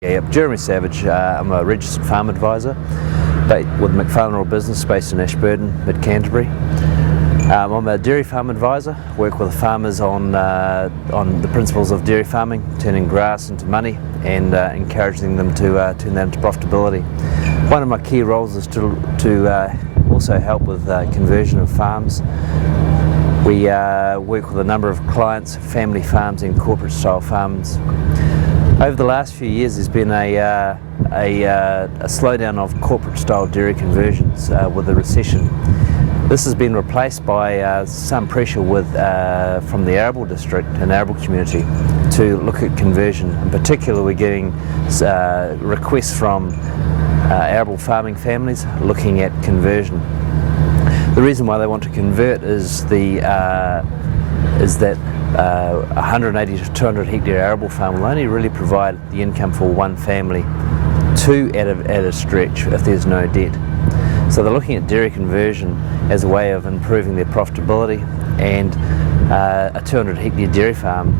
Yep, Jeremy Savage. I'm a registered farm advisor with McFarlane Rural Business based in Ashburton, mid-Canterbury. I'm a dairy farm advisor, work with farmers on the principles of dairy farming, turning grass into money and encouraging them to turn that into profitability. One of my key roles is to also help with conversion of farms. We work with a number of clients, family farms and corporate style farms. Over the last few years there's been a slowdown of corporate style dairy conversions with the recession. This has been replaced by some pressure from the arable district and arable community to look at conversion. In particular, we're getting requests from arable farming families looking at conversion. The reason why they want to convert is that 180 to 200 hectare arable farm will only really provide the income for one family, two at a stretch if there's no debt. So they're looking at dairy conversion as a way of improving their profitability, and a 200 hectare dairy farm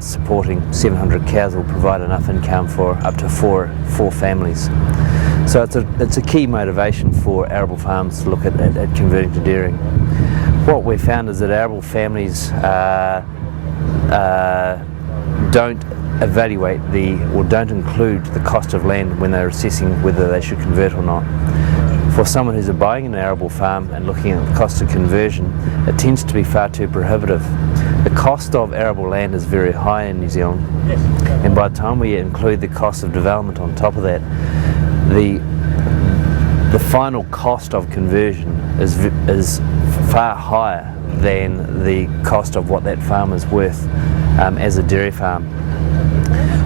supporting 700 cows will provide enough income for up to four families. So it's a key motivation for arable farms to look at converting to dairying. What we've found is that arable families don't evaluate or don't include the cost of land when they're assessing whether they should convert or not. For someone who's buying an arable farm and looking at the cost of conversion, it tends to be far too prohibitive. The cost of arable land is very high in New Zealand, and by the time we include the cost of development on top of that, the final cost of conversion is far higher than the cost of what that farm is worth as a dairy farm.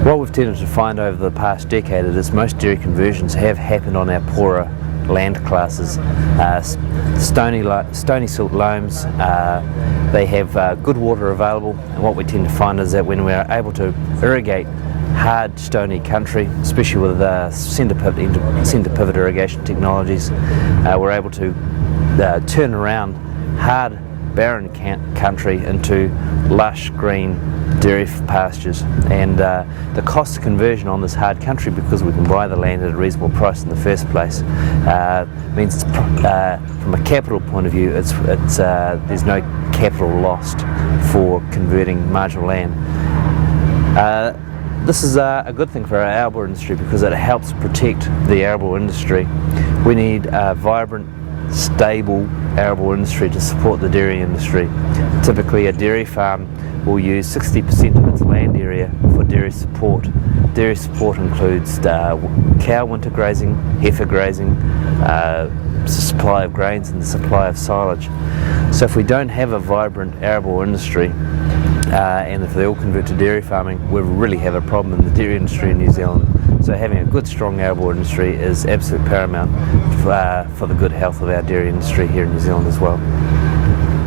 What we've tended to find over the past decade is most dairy conversions have happened on our poorer land classes, stony silt loams. They have good water available, and what we tend to find is that when we are able to irrigate hard stony country, especially with centre pivot irrigation technologies, we're able to turn around hard barren country into lush green dairy pastures. And the cost of conversion on this hard country, because we can buy the land at a reasonable price in the first place, means from a capital point of view there's no capital lost for converting marginal land. This is a good thing for our arable industry because it helps protect the arable industry. We need a vibrant, stable arable industry to support the dairy industry. Typically a dairy farm will use 60% of its land area for dairy support. Dairy support includes cow winter grazing, heifer grazing, supply of grains and the supply of silage. So if we don't have a vibrant arable industry, and if they all convert to dairy farming, we really have a problem in the dairy industry in New Zealand. So having a good, strong arable industry is absolutely paramount for the good health of our dairy industry here in New Zealand as well.